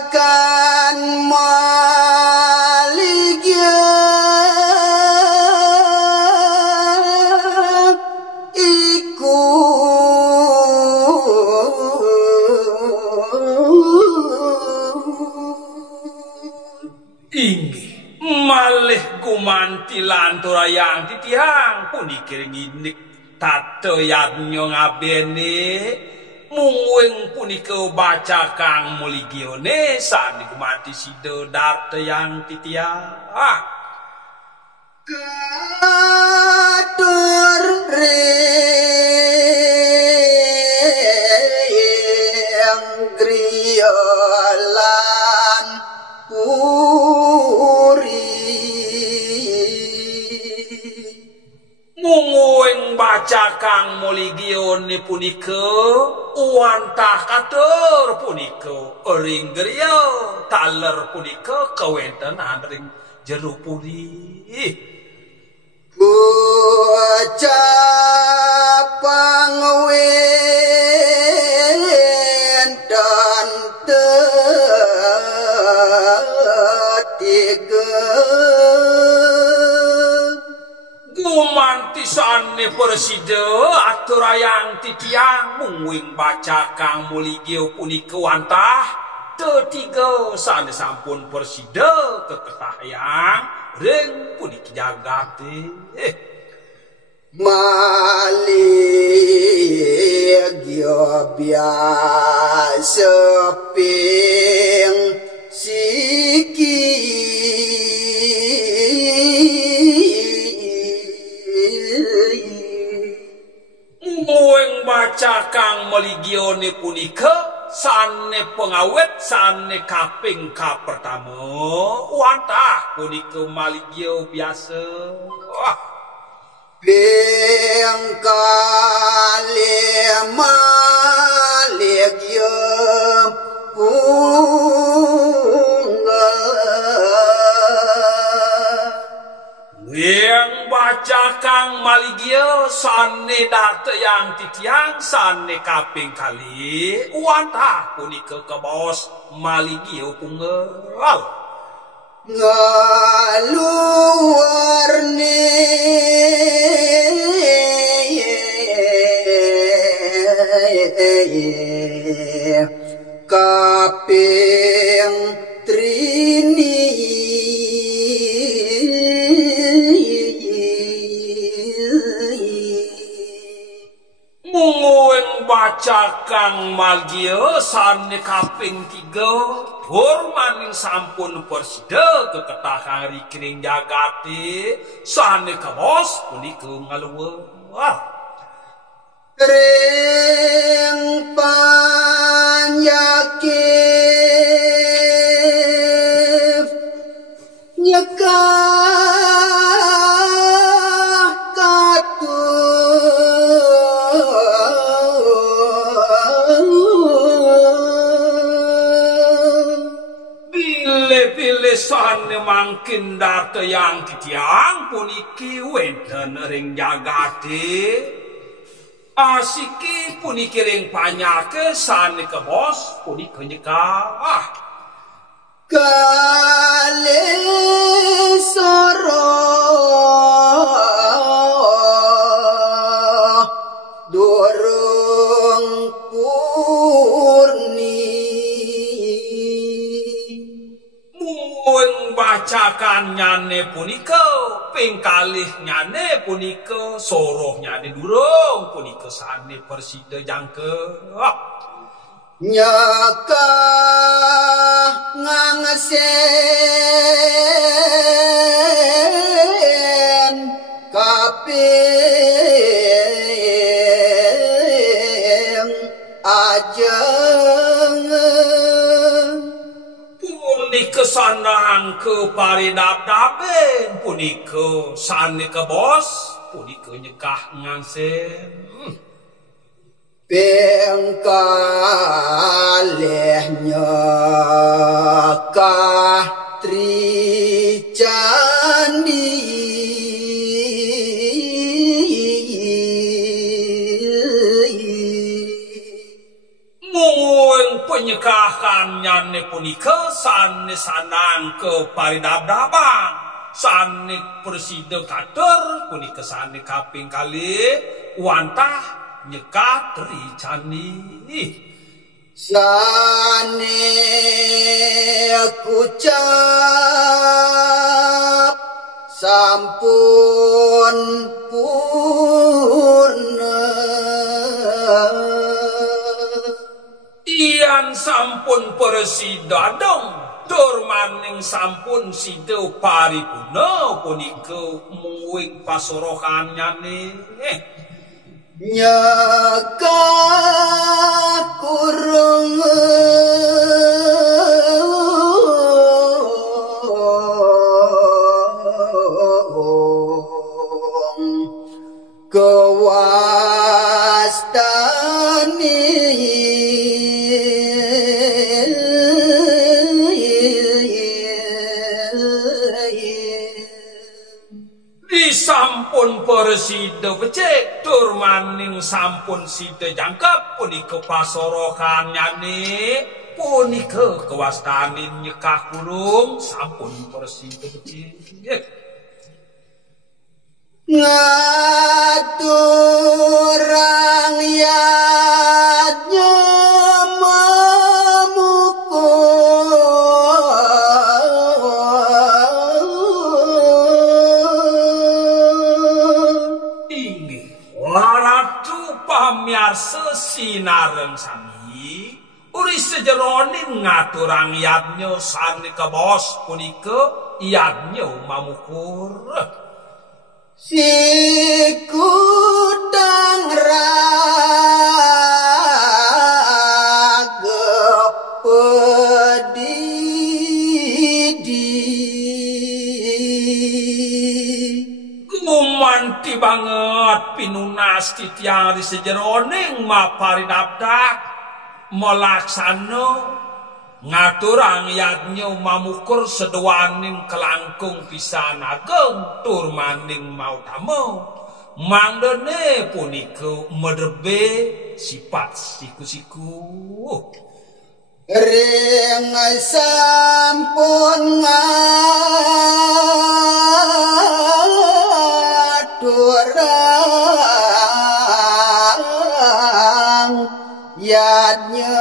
bacakan maligya iku inggih malih gumantilan turayang titiang punikir nginik tato yadnya ngabene mungwing punika baca kang muligione sani gumanti sida darta yang titiang katur yang griolan mungwing baca kang muligione punika uantah katur punika ring griya taler punika kawontenan ring jero puri bocah pangwentan tiga gumantisane persida aturayang titiang mungwing baca kang muligio punika wantah tetiga sane sampun persida keketahayang ring puniki jagate maligyo biasa ping siki mungwing baca kang maligione punika sane pengawet sane kaping kapertama wantah punika maligio biasa ping kalima maligyo yang baca kang maligio sane data yang titiang sane kaping kali wantah punika kebos maligio punggal ngaluar kaping trini mungwing baca kang maligio sane kaping 3 maning sampun persida keketah rikiring jagate sane kebos punika ngaluwar ring panjakif nyekah bile-bile sane mangkin data yang titiang puniki wenten ring jagate asiki puniki ring panyake sane kebos punika nyekah kale soro dorong purni mungwing bacakan nyane punika ping kalih nyane punika soroh nyane durung punika sane persida jangke nyaka ngangesen kaping ajeng punika sanang ke paridap-dapen punika sane ke bos punika nyekah ngansen ping kalihnya Katri Candi nyane punika sanes sanang ke paridabdaban sanik presiden kader punika sanik kaping kali wantah nyekat ricani sane kucap sampun purna ian sampun persidadong tur maning sampun sida paripurna punika muwing pasorohan nyane nyaka kurung kewastani sampun persida becik tur maning sampun sida jangkep punika pasorohan nyane punika kewastanin nyekah kurung sampun persida becik ngaturang yatnya pamiarsa sinareng sami uri sejeroning ngaturang yadnya sanika bos punika yadnya mamukur si kudang raga gumanti banget pinunas titiang di sejeroning maparidabdak melaksana ngaturang yadnya mamukur sedoaning kelangkung pisan ageng tur maning mau tamu mangdene punika medrebe sifat siku-siku ring sampun ngaturang yadnya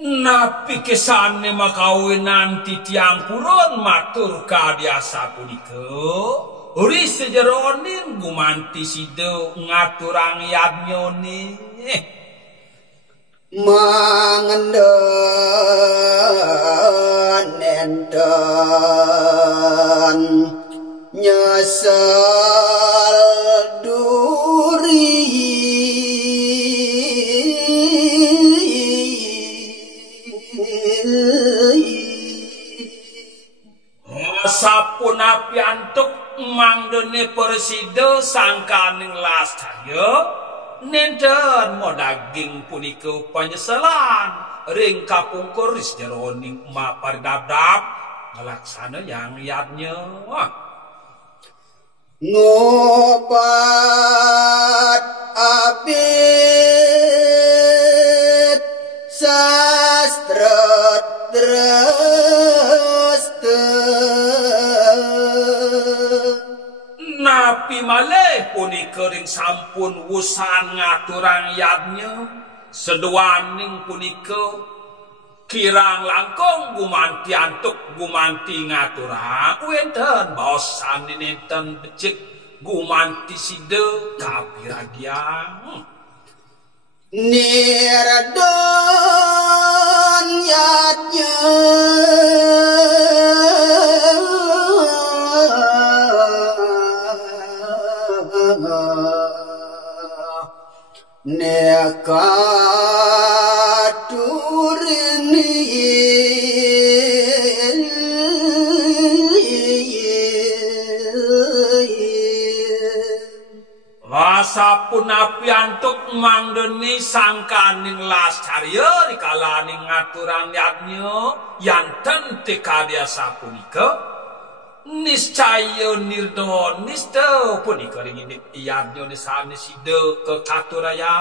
napi kesane makawinan titiang purun matur kadiasa punika uri sejeroning gumanti sida ngaturang yadnya nih mangendon enten nyesel duri sapun api antuk mangdene persida sangkaning lastaya nenten mo daging punika penyesalan ring kapungkur sejeroning maparidabdab ngelaksana yang yadnya ngobat abit sastra drasta napi malih punika ring sampun wusan ngaturang yadnya sedoaning punika kirang langkung gumanti antuk gumanti ngaturang wenten bosan nenten becik gumanti sida kapiragiang niradon yadnya nekaturini Wasapun api antuk mangdeni sangkaning lascarya rikalaning ngaturan yadnya yanten tekadiasa punika niscaya nirdo nista punika ringin yadnya nisane sida kekaturaya